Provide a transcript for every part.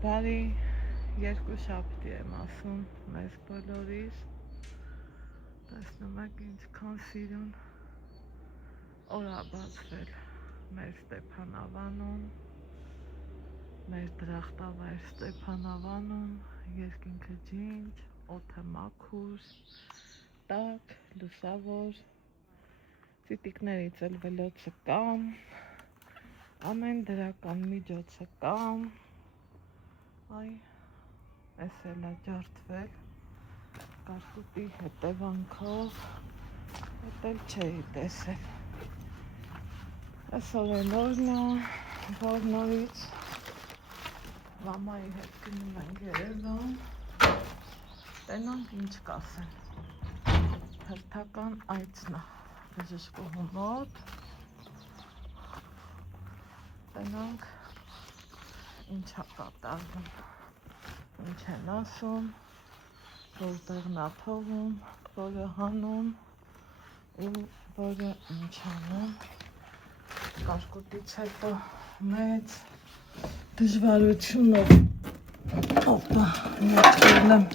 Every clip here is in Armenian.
Բարի երկուշաբթի եմ ասում մեզ բոլորիս, տեսնում եք ինչքան սիրուն օր ա բացվել մեր Ստեփանավանում, մեր դրախտավայր Ստեփանավանում, երկինքը ջինջ, օդը մաքուր, տաք, լուսավոր, ծիտիկներից էլ վելոցը կամ, ամեն դրական միջոցը կամ, այ, էս էլ է ջարդվել, կարկուտի հետևանքով, էդ էլ չէի տեսել։ Այսօր էլ օրն է, որ նորից մամայի հետ գնում ենք Երևան, տենանք ինչ կասեն, հերթական այցն է բժշկուհու մոտ, տենանք ինչ է կատարվում, ինչ են ասում, որտեղն է թողում, որը հանում ու որը ինչ անում, կարկուտից հետո մեծ դժվարությունով, օպա, նետվել եմ,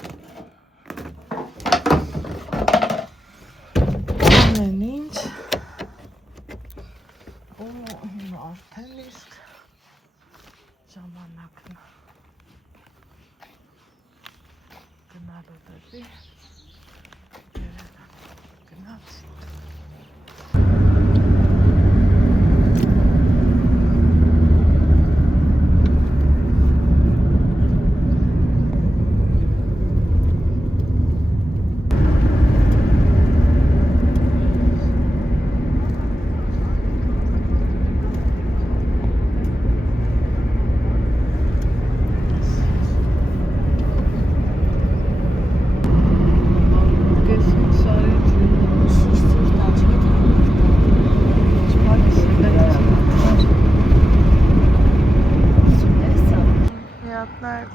ամեն ինչ, ու հիմա արդեն իսկ ժամանակն է գնալու դեպի Երևան, գնացի։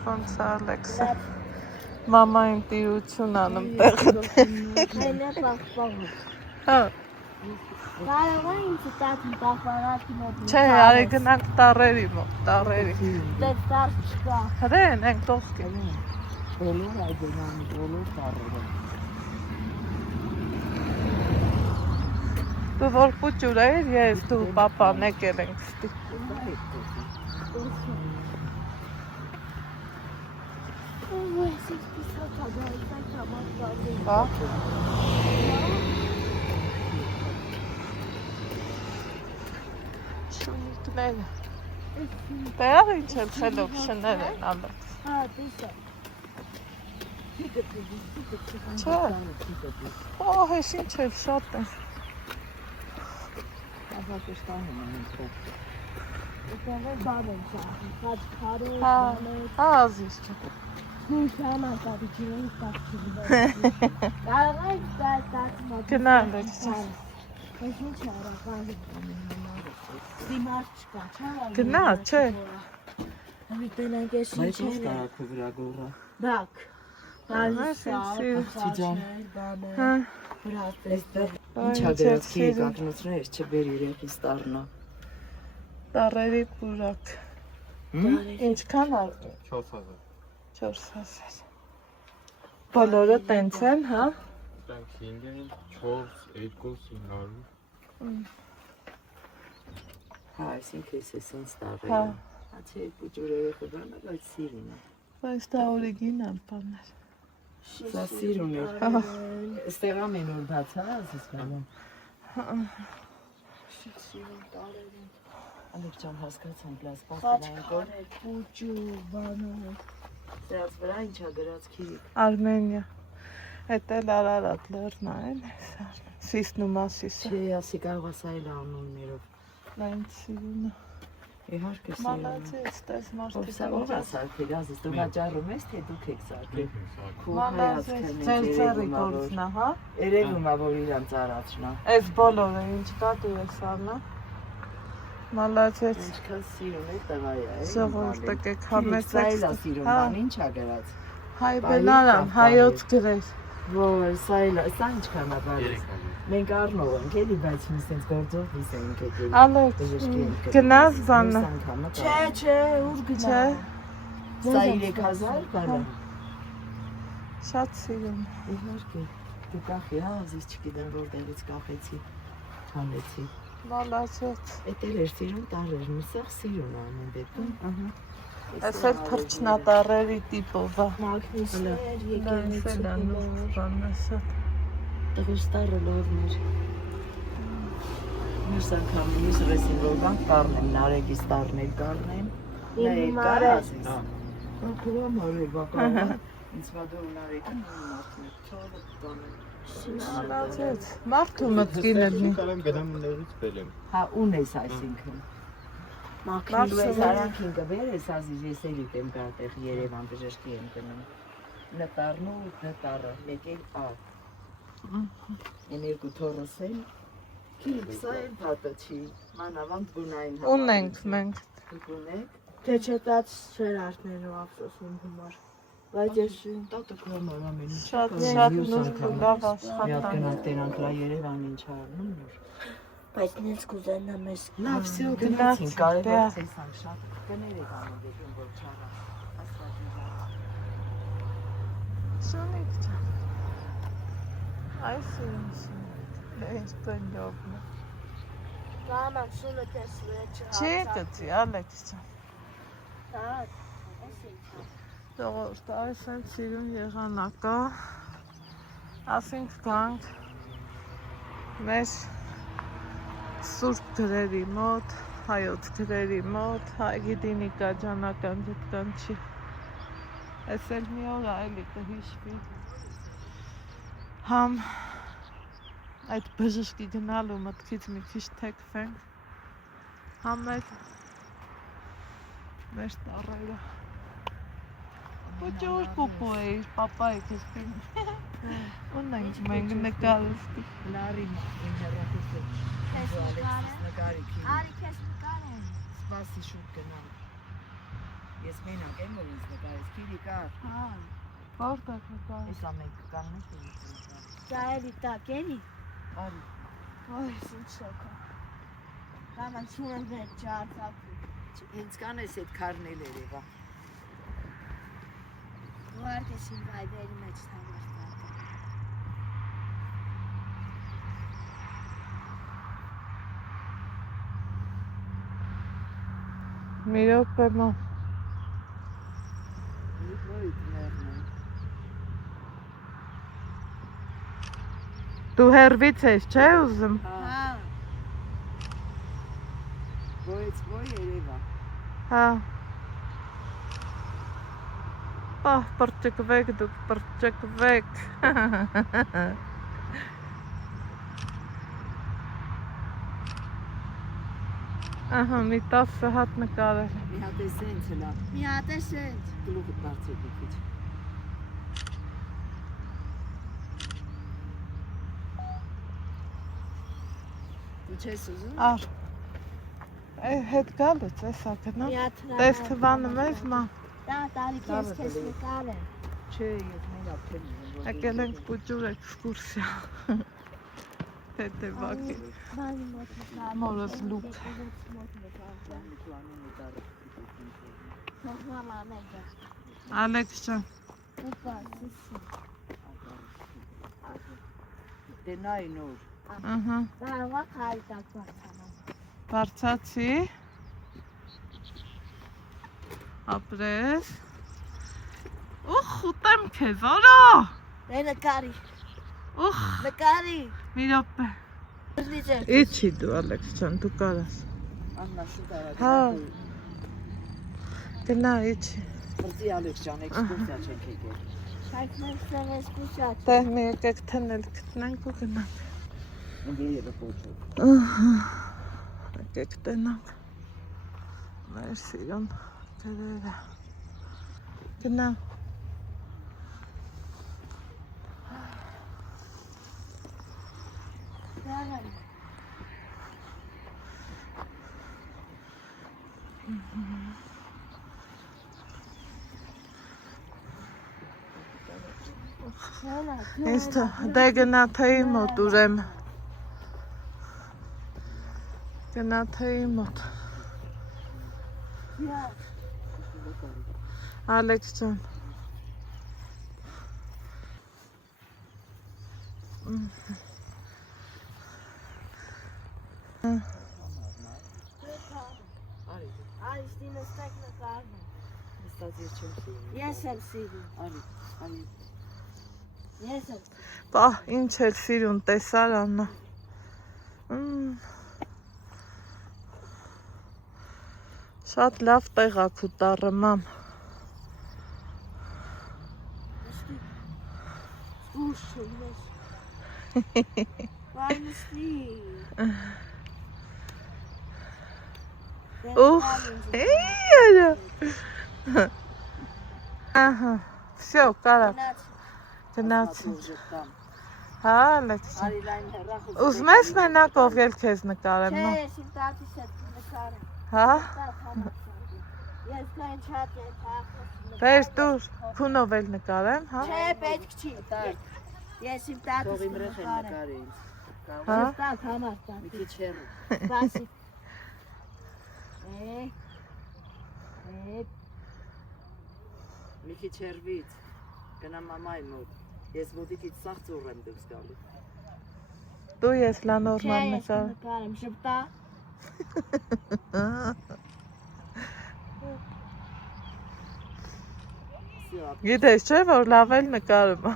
Ոնց է Ալեքսը, մամային տիրություն անում տեղը Հայնը պաղպաղում։ Հա։ Կարող է ինձ տատին պաղպաղացի մոտ։ Չէ, արի գնանք տառերի մոտ, տառերի։ Դες տար չկա։ Հրեն, ենք տողքի։ Բոլոր այդենան, բոլոր տառերը։ Դու որ պուճուր էիր, ես դու պապան եկել ենք ստի։ Ես ես պիսատ հագարիքան կամած կազում։ Հա։ Շունիկները։ Տեղը ինչ էլ խելոք շներ են Ալեքս։ Հա, պիսա։ Չէ։ Հես ինչ էլ շատ են։ Կազակստանում են ինքրոք։ Ուտեղ է բան են շահի, խաչ քարեր, Հա, բաներ։ հա ազիս չէ։ Նույն շաման կավի չիրեն ստակ չիվի։ Կարող է ստակ մոտ։ Գնա Ալեքս։ Ես ինչ արական դիմար չկա, չէ՞։ Գնա, չէ։ Ամի տենանք ես ինչ Բայց ինչ կարաքը վրա գողը։ Բակ։ Ցիջան։ Հա։ Այստեղ ինչ ա գրած քիի կակնոցներ, ես չբեր երեխիս տառնա։ Տառերի պուրակ։ Ինչքան ա։ 4000 4,000 Բոլորը տենց են, հա։ Դրանք 5 են, 4, 2, 900 Հա, այսինքն ես ինձ Հա։ տառերը։ Հացի պուճուր երեխը բանը, բայց սիրուն է։ Բայց դա օրիգինալ բաներ։ Սա սիրուն է։ Այստեղ ամեն օր բաց է, ասես բանը։ Սիրուն տարերին։ Ալեք ջան հասկացանք, լավ Խաչ սպասում ենք որ քարեր, պուճու, բաներ։ դրանց վրա ինչ ա գրած քիի։ Արմենիա։ Էդ էլ Արարատ լեռն է, սա։ Սիսն ու Մասիսը։ Չէ, ասի կարող է սա էլ անուններով։ Դա ինձ սիրուն է։ Իհարկե սիրուն է։ Մալացից, տես Ով մարդիկ։ սա ով է սարքել, ասես դու վաճառում ես, թե դուք եք սարքել։ Քո Մալացից, հայացքն ձեր է ծերի երևում, գործն է, հա։ երևում է, որ իրանց առաջնա։ Այս բոլորը ինչ կա դու ես արնա։ Մալացից։ Ինչքան սիրուն է տղա է։ Ժողովուրդը կեք համեցեք։ Սա էլ է սիրուն, Հա։ բան ինչ ա գրած։ Հայ բենարան, հայոց գրեր։ Որ սա էլ է, սա ինչքան է բարձ։ Մենք առնող ենք էլի, բայց ինձ տենց գործով հիս ենք եկել։ Ալեքս, գնաս բանը։ Չէ, ուր գնա։ Չէ, Սա 3000 գալը։ Շատ սիրում։ Իհարկե։ Դու կախի, հա, ազից չգիտեմ որտեղից կախեցի, հանեցի։ Մալացած։ Էդ էլ էր սիրուն տարեր, մսեղ սիրուն ամեն դեպքում, ահա։ Այս էլ թրջնատարերի տիպով է։ Մագնիսներ, Եկեղեցիներ, բանասատ։ տղուստարը լորներ։ Մյուս անգամ մյուս ռեսին որ գանք կառնեմ, նարեկից տարներ կառնեմ։ Նայեք կար ազիզ։ Ակրամ արևա կառնեմ։ Ինձ վադոր նարեկին մարդն է, չորը կանեմ։ Մալացած։ Մարդու մտքին էլ մի։ Կարամ գնամ ներից բերեմ։ Հա, ունես այսինքն։ Դու ես արանքին կբեր ես ազիզ, ես էլ իտեմ կատեղ Երևան բժշկի եմ գնում։ Նտարնու նտարը, եկել ա։ Եմ երկու թորս են, կիլք սա էլ հատը չի, մանավանդ գունային համար։ Ունենք մենք։ Դուք ունեք, Թե չտած չեր արդեն ու ափսոսում համար։ Բայց ես տատը կրոմար ամեն ինչ։ Շատ նուրբ ու լավ Մի հատ աշխատանք։ գնանք տենանք լա Երևան ինչ արնում նոր։ բայց ինձ կուզենա մեզ Լավ, всё, գնացինք, կարևոր ցեսանք շատ կներեք անում դեպին որ չարա։ Աստված Սունիկ ջան։ Այս ինձ այս բնովն։ Մամա սունը տեսուեց։ Չի գցի, Ալեքս ջան։ Հա, Դողորդ այս են սիրուն եղանակա։ Ասենք գանք մեր սուրբ գրերի մոտ, հայոց գրերի մոտ, հայգիդինիկա ջանական դիտկան չի։ Այս էլ մի օր այլի կհիշվի։ Համ այդ բժշկի գնալու մտքից մի քիչ թեքվենք, համ մեր տարերը։ Պոճոր կոկո էիր, պապայի կստին։ Ունենք մենք նկարստի։ լարի ինտերնետի նկարի քիչ։ Արի քեզ նկարեմ։ Սպասի շուտ գնամ։ Ես մենակ եմ որ ինձ նկարես քիլի կար։ Հա, Որտեղ նկար։ Ես ամեն կաննես ինձ։ դա էլի տակ էլի։ Արի։ Ոյ, ինչ շոկա։ Մամա սունը վեր չարցակի։ Ինձ կանես այդ քարնել երևա։ Ուղարկես իմ վայբերի մեջ թամարտակը։ Մի րոպե մա։ Դու հերվից ես, չէ՞ ուզում։ Հա, Ոյց երևա։ Հա։ Պահ, պրճկվեք դուք, պրճկվեք։ Ահա, մի 10 հատ նկարել։ Մի հատ է սենց հլա։ մի հատ է սենց։ Գլուխը բարձր մի քիչ։ Դու չես ուզում։ Ար։ Հետ գալուց էսա գնամ։ Մի հատ Տես թվանը մեզ մա։ Դա տարի քեզ նկարեմ։ Չէ, ես մենակ չեմ ուզում։ Եկել ենք պուճուր էքսկուրսիա։ Հետևակի։ Բանի մոտ նկարեմ։ Մորս լուկ։ Մամա մեջա։ Ալեքս ջան։ Ուպա, սիսի։ Դե նայ նոր։ Ահա։ Դա քայլ տակ բարձանա։ Բարձացի։ Ապրես։ Ուխ, ուտեմ քեզ, արա։ Դե նկարի։ Ուխ, Նկարի։ մի րոպե։ Դիջե։ Իջի դու Ալեքս ջան, դու կարաս։ Աննա շուտ արա։ Հա։ Գնա իջի։ Մրցի Ալեքս ջան, էքսկուրսիա չենք եկել։ Շայքներ սևես կուշաչ։ Դե մի եկեք թնել գտնենք ու գնանք։ Երևը փոքր։ Ահա։ Եկեք տնանք։ Մեր սիրուն գրերը։ Գնա։ Դարան։ Ինձ դե գնա թեյի մոտ ուրեմ։ Գնա թեյի մոտ։ Ալեքս ջան։ Արի ստինը ստեք նկարն է։ Ստաց ես չեմ սիրում։ Ես եմ սիրում։ Արի։ Ես եմ։ Բա, ինչ էր սիրուն տեսար Աննա։ Շատ լավ տեղ ա քու տառը մամ։ Ուշ չունես։ Վայնստի։ Ուխ, էյ, ահա, всё, կարակ, գնաց, հա, լեքս, Արի լայն հեռախոս։ ուզում ես մենակով էլ քեզ նկարեմ, Չէ, նո, ես իմ տատիս հետ նկարեմ։ հա, Ես կային չատ եմ թախոս։ վեր դուր, քունով էլ նկարեմ, հա, Չէ, պետք չի։ Ես իմ տատիս Թող իմ հետ ռեխեն նկարեմ։ նկարի ինձ։ հա, Տակ համար տակ։ Մի քիչ հեռու։ Սպասի։ Մի քիչ հեռվից։ Գնամ մամայի մոտ։ Ես ոտիկից սաղ ծուռ եմ դուրս գալու։ դու ես լա Չէ, նորմալ ես նկար, նկարեմ, շպտա։ գիտես չէ, որ լավ էլ նկարում,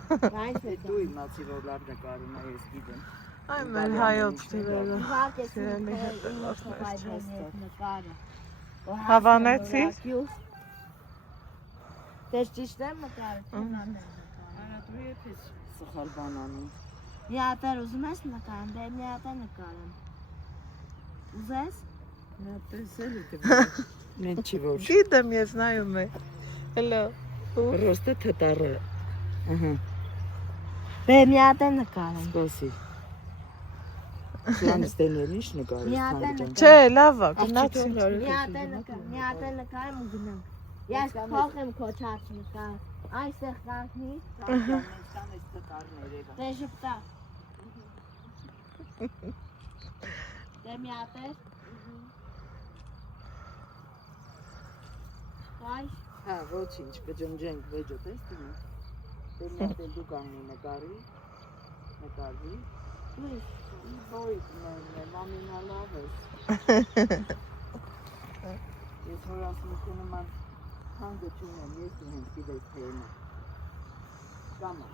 Այս է Դու իմացի, որ լավ նկարում է, ես գիտեմ։ այ մեր հայոց դիրերը, Իվակ ես Սիրելի իմ հետևորդներ, նկարը։ Հավանեցի՞ր։ Դες ճիշտ եմ նկարը, Արա դու եփես սխալ բան անում։ մի հատ էլ ուզում ես նկարեմ, դե մի հատ էլ նկարեմ։ Ուզես։ Նա տեսել է դե։ Նեն չի որ։ գիտեմ ես նայում է, հելո, Ռոստը թտարը։ Ահա, Դե մի հատ էլ նկարեմ։ սպասի։ Սան ստենել ինչ նկարես Մի հատ թանկ ջան։ չէ, լավ ա, գնացի, Մի հատ էլ նկարեմ ու գնանք։ Ես փոխեմ քո չարչ նկար։ Այստեղ կանգնի, Կան այս տկարներ եղա։ դե շպտա։ Դե մի հատ էլ։ Այ Հա, ոչինչ, կջնջենք վեջը տեսնում։ Դե մի հատ էլ դու կանգնի նկարի։ Նկարվի։ Ոյ, մամինա լավ ես։ Ես որ ասում եմ նման հանգը չունեմ, ես հենց գիտես թե եմ։ Կամա։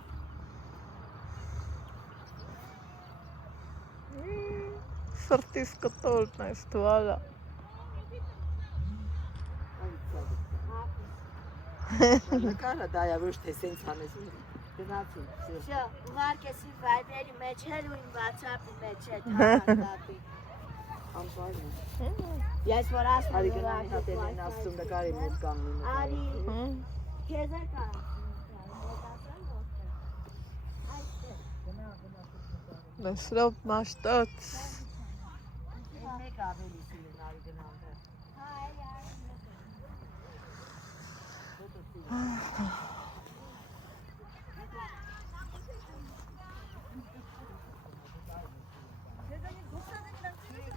սրտիս կտորն ես դու արա, Նկարը դա է ոչ թե սենց անես։ Գնացին։ Շո, ուղարկես իմ վայբերի մեջ էլ ու իմ WhatsApp-ի մեջ էլ հավատացի։ Անպայման։ Ես որ ասում Արի եմ գնանի հատել են ասում նկարի մոտ կանգնի Արի, նկարի։ քեզ էլ կա։ Լսրով մաշտոց, Մեկ ավելի սիրուն արի գնամ դե։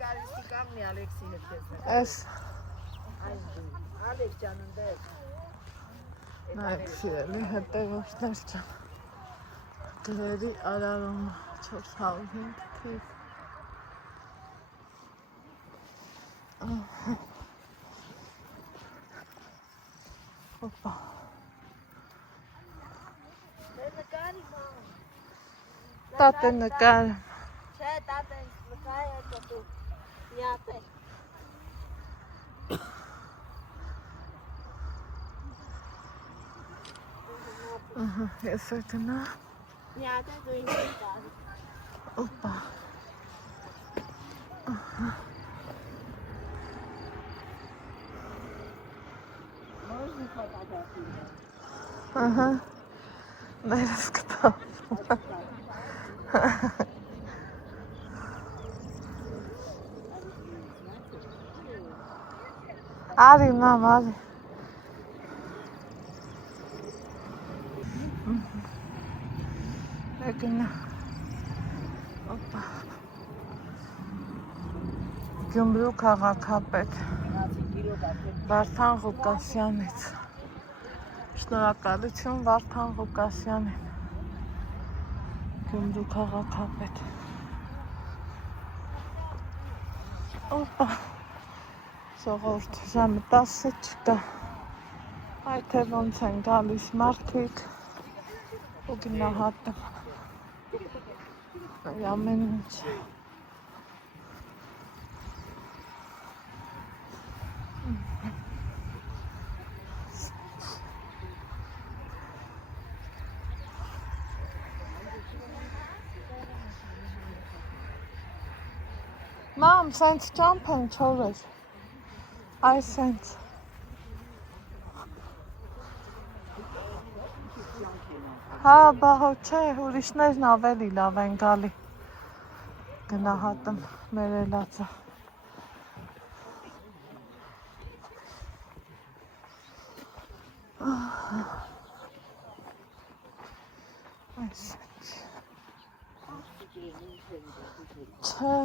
Կարիստի կամնի Ալեքսի հետ տեսնեմ։ ես Այս դու, Ալեքս ջանն դեր։ նայք սիրելի հետևորդներ ջան, դրերի արարումը 405 թիվ, Հոպա, Դե նկարի մամ։ տատը նկար, Չէ, տատը նկարի է դու։ Մի հատ էլ։ ես է գնա, Մի հատ էլ դու ինձ նկարի։ օպա, Можно фотографировать? ահա, ներս կտավ, արի մամ, արի, գնա, օպա, Գյումրու քաղաքապետ, Գնացին գիրոտ ապրել։ Վարդան Ղուկասյանից, Շնորհակալություն Վարդան Ղուկասյանին, Գյումրու քաղաքապետ։ Օպա, ժողովուրդ, ժամը 10-ը չկա, այ թե ոնց են գալիս մարդիկ ու գնահատում ամեն ինչ։ Մամ, սենց ճամփ են չորեր, այ սենց։ Հա, բա հո չէ, ուրիշներն ավելի լավ են գալի, գնահատում մեր ելածը։ Այ սենց։ Չէ։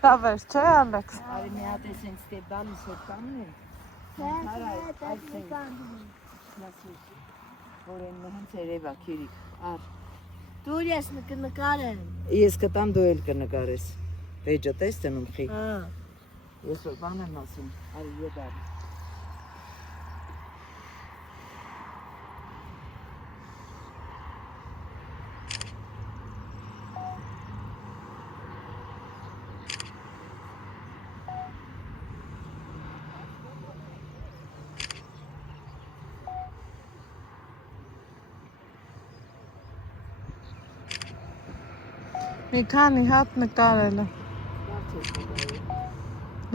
Լավ էր, չէ, Ալեքս։ Արի մի հատ էս ինձ դե բանը սոտանն է։ Որ են հենց երևա քիրիկ։ Ար։ Դու ես կնկարեմ։ Ես կտամ դու էլ կնկարես։ Վեճը տեսնում խի։ Հա։ Ես որ բան եմ ասում, արի յետար։ Մի քանի հատ նկարել եմ։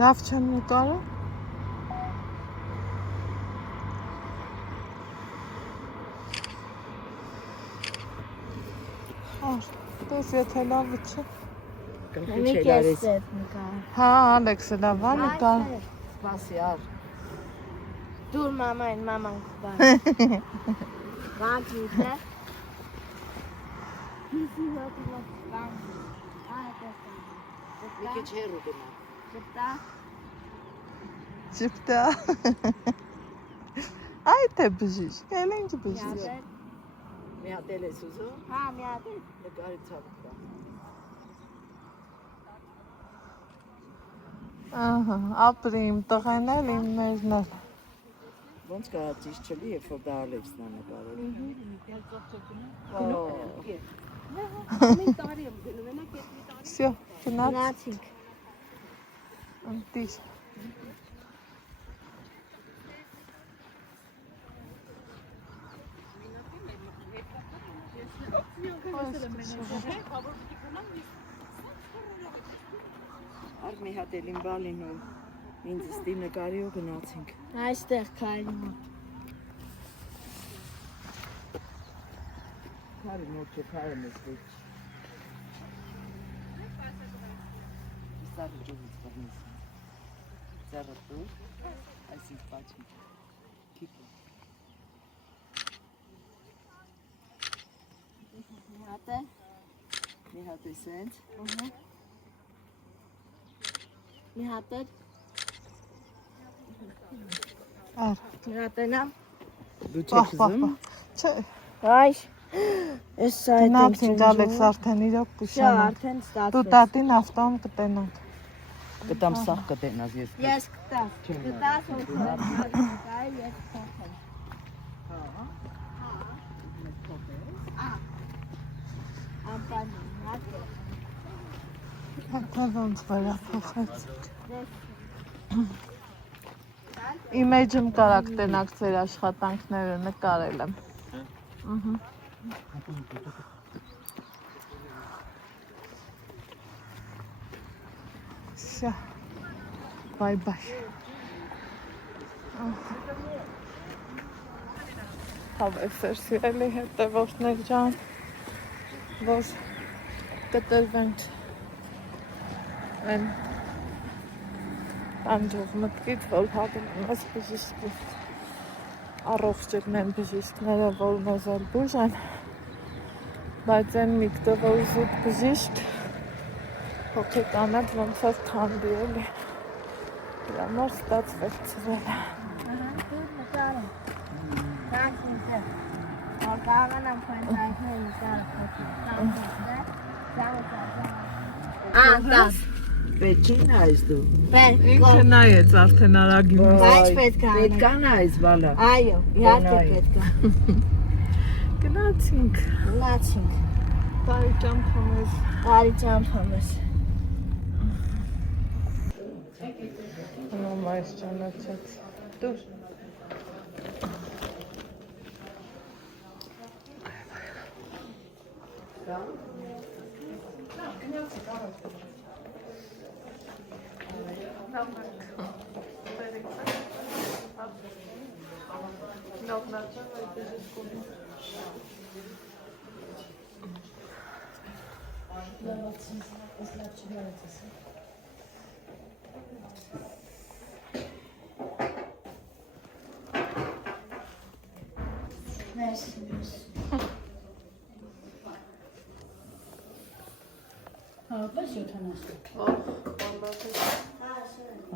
Լավ չեմ նկարում։ Դες եթե լավը չէ։ Կնքի չելարես։ Հա, Ալեքսը լավ է նկար։ Սպասի ար։ Դուր մաման կպար։ Կանց ուտե։ Հիսի հատի լավ կանց։ Մի քիչ հեռու գնա։ Գտա։ Ճպտա։ Այ թե բժիշկ, էլ ինչ բժիշկ։ Մի հատ էլ ես ուզում։ Հա, մի հատ։ Նկարի ցավը։ Ահա, ապրի իմ տղեն էլ, իմ մերն էլ։ Ոնց կարա ճիշտ չլի, երբ որ դա Ալեքսն է նկարել։ Всё, գնաց։ Գնացինք։ Անտիր։ Ար մի հատ էլ իմ բալին ու ինձ ստի նկարի ու գնացինք։ Այստեղ քայլում։ Քարի մոտ քարը մեզ ոչ։ Սա դուրս բռնես։ Ծառատու, այսինչ բացի։ Քիփ։ Մի հատ է սենց։ Մի հատ է։ Ար։ Մի հատ է նա։ Դու չեք ուզում։ Չէ, Այ։ Էս այդ գնացինք Ալեքս արդեն իրոք Շա, կուշանանք։ արդեն Դու ստացվեց։ տատին ավտոն կտենանք։ Կտամ սաղ կտենաս ես։ Ես կտա։ Կտաս որ կայ ես փոխեմ։ Ամպանի հատը։ Հատա ոնց վերափոխեց։ Իմեջում կարաք տենակ ձեր աշխատանքները նկարել եմ։ Всё. Bye-bye. Հավեսեր սիրելի հետևորդներ ջան, որ կտրվենք այն անջող մտքից, որ հավում ես բժիշկի առողջերն են բժիշկները, որ մեզ էլ բուժ են, բայց այն միկտը, որ զուտ բժիշկ հոգեկանատ ոնց որ քանդի էլի, դրա համար ստացվեց ծրել է։ Պետքին այս դու։ Ինքը նայեց արդեն արագի մեջ։ Բայց պետք է Պետքան այս բալա։ Այո, իհարկե պետք է։ Գնացինք, Գնացինք։ տարի ճամփամես։ Բարի ճամփամես։ Մամա այս ճանաչեց։ Դուր։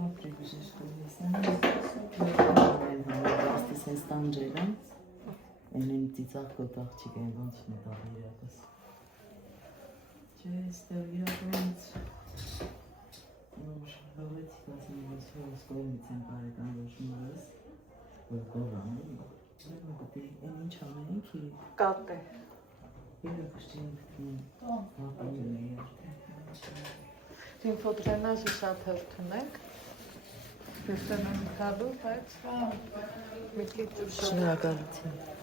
Ապրի բժշկուհի ես տանջելը են ծիծաղ կոտաղ չկեն ոնց մետաղ իրակս չէ ստեղ իրակոնց շվավեցի կասին որ սկովից են բարեկան ոչում ես որ գորան գտի են ինչ անենք Կատ է։ իրակս չենք ապրում է Ինֆոտրենաժը շատ հերթուն ենք։ Դեսեն եմ կալու, բայց մի քիչ ուշ։ Շնորհակալություն։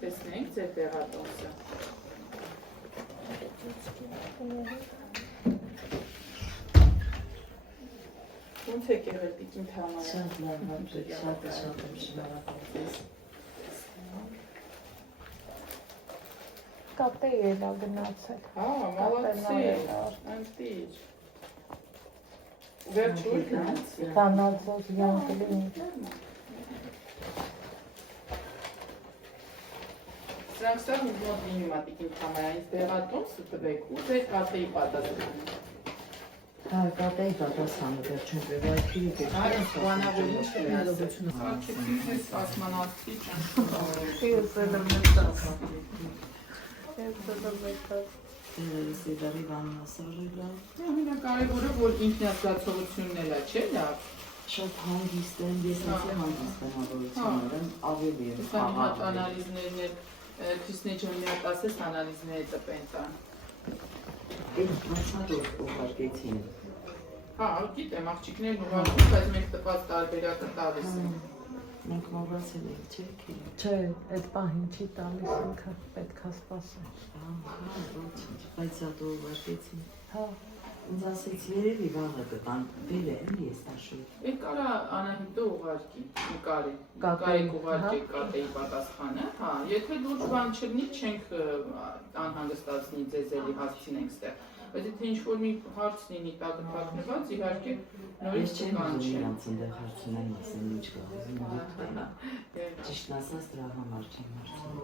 Տեսնենք ձեր տեղատոնսը։ Ոնց է եղել տիկին Թամարը։ Շատ լավ, շատ շնորհակալություն։ Կատե ելա գնացել։ Հա, մալացի, անտիջ։ Վերջ ուր գնացի։ Տանածոց յանքլին։ Սրանք սա ինձ մոտ լինում է տիկին Թամարյանից տեղատոնսը տվեք ու ձեր կատեի պատասխանը։ Հա, կատեի պատասխանը վերջում վերջի Այո, բանավոր ինչ է ներողություն։ Սարքեցի ձեզ սպասմանացի ճանչում։ Ես էլ եմ մտած։ Ես էլ եմ մտած։ Սեդարի վաննասարելա։ Կարևորը որ ինքնազգացողությունն էլ է, չէ՞ լավ։ Շատ հանգիստ եմ, ես ասեմ հանգիստ եմ ավորություններն ավելի եմ Սա հատ անալիզներն էլ Քրիստինե ջան միակ ասես անալիզները տպեն տան։ Այդ մասնավոր ուղարկեցին։ Հա, գիտեմ, աղջիկներն ուղարկում, բայց մենք տպած տարբերակը տալիս են։ Մենք մոռացել ենք, չէ՞։ Չէ, այդ պահին չի տալիս ինքը, պետք է սպասել։ Հա, ոչինչ, բայց դա դու ուղարկեցին։ Հա, Ինձ ասեց երևի վաղը կտան, վեր եմ ես տաշու։ Է կարա Անահիտը ուղարկի, Նկարի Կատեի, ուղարկի կատեի պատասխանը, հա, եթե լուրջ բան չլինի, չենք անհանգստացնի ձեզ էլի հասցինենք ստեղ, բայց եթե ինչ-որ մի հարց լինի տակնված, իհարկե նորից Ես չեմ ուզում կանչեմ։ նրանց ընդեղ հարցնեմ, ասեմ ինչ կա, ուզում եմ ճիշտն ասած դրա համար չեմ հարցնում։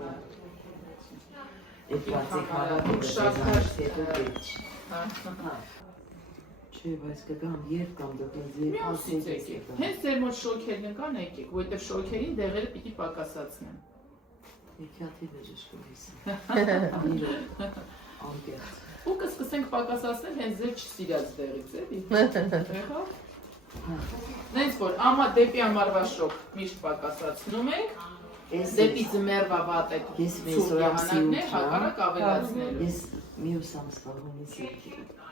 Այդ բացիկ հավատը դեզանից հետո պետք չի։ Չէ, բայց կգամ երբ կամ դեպս երբ Միասից եկեք, հենց ձեր մոտ շոքերն կան եկեք, որովհետև շոքերին դեղերը պիտի պակասացնեն։ Եքյաթի բժշկուհիս։ Անկեղծ։ Ու կսկսենք պակասացնել հենց ձեր չսիրած դեղից, էլի։ Եղավ։ Նենց որ դեպի ամառվա շոկ միշտ պակասացնում ենք, Դեպի ձմեռվա վատ այդ Ես ցուրտ մեսօր եղանակներ ամսի հակառակ ավելացնելու։ Ես մյուս ամսվա հունիսի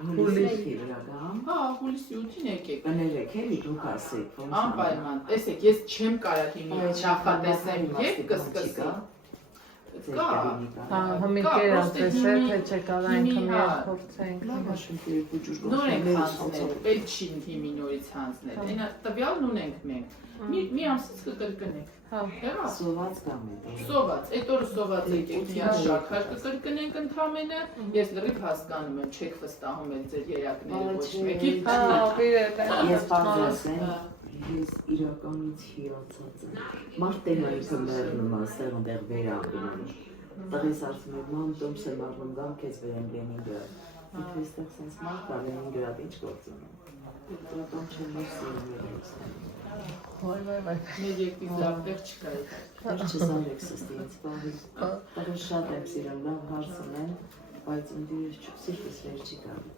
Հա, հուլիսի 8-ին եկեք։ Կներեք էլի դուք ասեք Անպայման, տեսեք, ես չեմ կարա հիմա նախատեսեմ եւ կսկսի։ Կա։ Համիկեր ասեցե թե չեկար այնքան փորձենք։ Նոր ենք հանձնել, պետք չի հիմի նորից հանձնել։ Այնա տվյալն ունենք մենք։ Մի ամսից կկրկնենք։ Հա, հեղա։ Սոված կամ է։ Սոված, այդ օրը սոված եկեք միան շարքար կկրկնենք ընդամենը, ես լրիվ հասկանում եմ, չեք վստահում էլ ձեր երակները ոչ մեկի։ Ես բարձրացեմ, ես իրականից հիացած եմ։ Մարտենայի կմերնում ասեղ ընդեղ վերանգնում։ Տղես ասում եմ, ման տոմս եմ առնում գամ կեզ վերեմ Լենինգրադ։ Իդ վեստեղ սենց մարդ ա Լենինգրադ ինչ գործ ունում։ Տոմ չեմ մեր սիրում երևստան։ Մեր երկից լավ տեղ չկա է։ Դեր չզարեք սստի ինձ պահի։ Տղես շատ եմ սիրում, լավ հարց ունեմ, բայց ընդիրս սիրտս վեր չի գալի։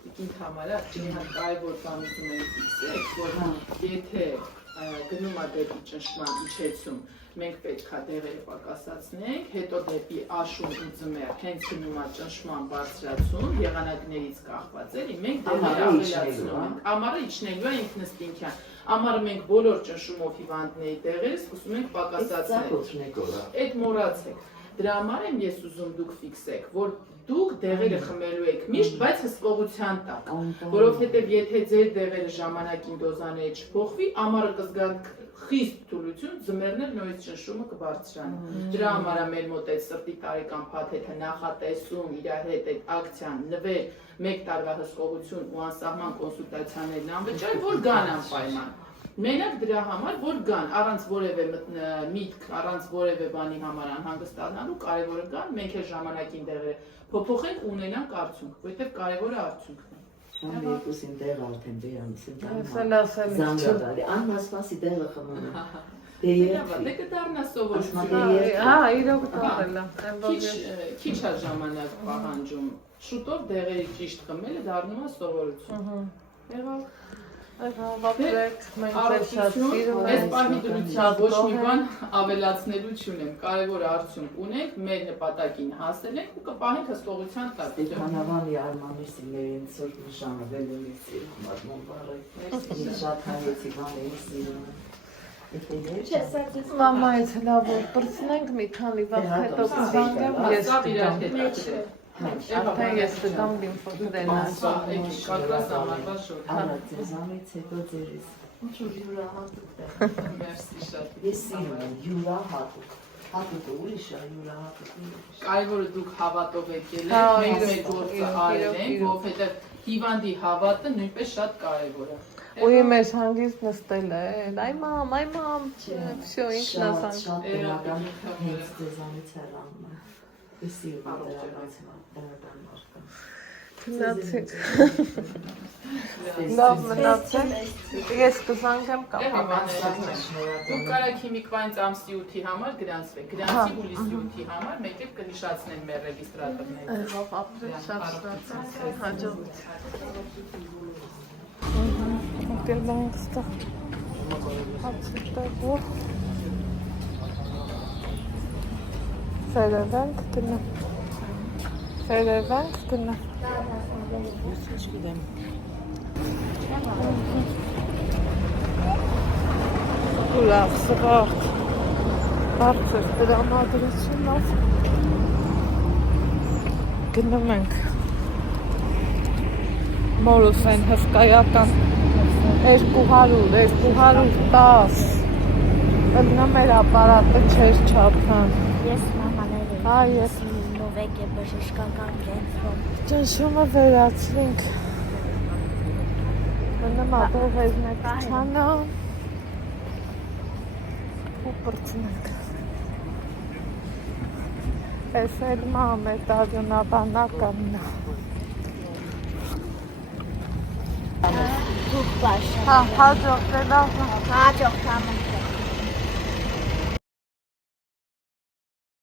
Ինձ համարա ջինի հատ կարևոր բան ուզում եմ ֆիքսել, որ եթե գնում ա դեպի ճնշման իջեցում, մենք պետք է դեղերը պակասացնենք, հետո դեպի աշուն ու ձմեռ, հենց գնում ա ճնշման բարձրացում, եղանակներից կախված էլի, մենք դեղերը ավելացնում ենք, ամառը իջնելու է ինքնըստինքյան, ամառը մենք բոլոր ճնշումով հիվանդների դեղերս ուզում ենք պակասացնել, այդ մոռացեք, դրա համար եմ ես ուզում դուք ֆիքսեք, որ դուք դեղերը խմելու եք միշտ, բայց հսկողության տակ, որովհետև եթե ձեր դեղերը ժամանակին դոզաները չփոխվի, ամառը կզգաք խիստ թուլություն, ձմեռն էլ նորից ճնշումը կբարձրանի։ Դրա համար է մեր մոտ այդ սրտի տարեկան փաթեթը նախատեսում, իր հետ այդ ակցիան, նվեր, 1 տարվա հսկողություն ու անսահման կոնսուլտացիաներն անվճար, որ գան անպայման։ Մենակ դրա համար, որ գան, առանց որևէ միտք, առանց որևէ բանի համար անհանգստանալու, կարևորը գան, մենք էլ ժամանակին դեղերը փոփոխենք ու ունենանք արդյունք, որովհետև կարևորը արդյունքն է։ Համ երկուսին դեղ արդեն բերանից եմ ասել զանգադալի, անհասպասի դեղը խմում եմ։ Դե կդառնա սովորություն։ Հա, իրոք տվել է։ Քիչ է ժամանակ պահանջում, շուտով դեղերի ճիշտ խմելը դառնում է սովորություն։ Եղավ։ Վապրեք, մենք էլ շատ սիրում Այս ենք։ պահի դրությամբ ոչ մի բան ավելացնելու չունեմ, կարևոր արդյունք ունենք, մեր նպատակին հասել ենք ու կպահենք հսկողության տակ։ Ստեփանավանի արմանիսիներին սուրբ նշանվել եմ սիրում, արման բարեք, շատ հայեցի բան եմ սիրում։ Մամա է լավ որ պրծնենք մի քանի վաղ հետո կզանգեմ ես կգամ։ Արդեն ես կգամ լիմֆոդրենը։ Կակրաս ամարվա շոր։ Ձեզանից հետո ձերից։ Ինչ որ յուրահատուկ է։ Մերսի շատ։ Ես սիրում եմ յուրահատուկ։ Հատուկը ուրիշ է, յուրահատուկ ուրիշ։ Կարևորը դուք հավատով եկել եք, մենք մեր գործը արել ենք, որովհետև հիվանդի հավատը նույնպես շատ կարևոր է։ Ու մեզ հանգիստ նստել է, այ մամ, վсё, ինքն ասանք։ Շատ դրական հենց ձեզանից հեռանում է։ Ես սիրում եմ դրական մարդը։ Գնացեք։ Լավ մնացեք։ Ես կզանգեմ կամ Դուք կարաք հիմիկվայից ամսի 8-ի համար գրանցվեք, գրանցի հուլիսի 8-ի համար, մեկ էլ կնշացնեն մեր ռեգիստրատորները։ Ահա, ապրեք շատ շնորհակալ, հաջողություն։ Եկել ենք ստեղ։ Հացիտեղով։ Ֆերևենք գնա։ Ֆերևենք գնա։ Ես չգիտեմ։ Ուրախ, սվաղ։ Բարձր տրամադրությունով գնում ենք Մորուսեն հսկայական 210 Ելնա մեր ապարատը չեր չափան Ես մամաներ Հա, ես նովեկ է բժշկական կենտրոն ճնշումը վերացրինք Մնամ ադողերն եք չանա ու պրծնենք Ես էլ մամ է տարյոնաբանականն է Դուք բաշ Հա, հաջող դե լավ Հաջող կամենք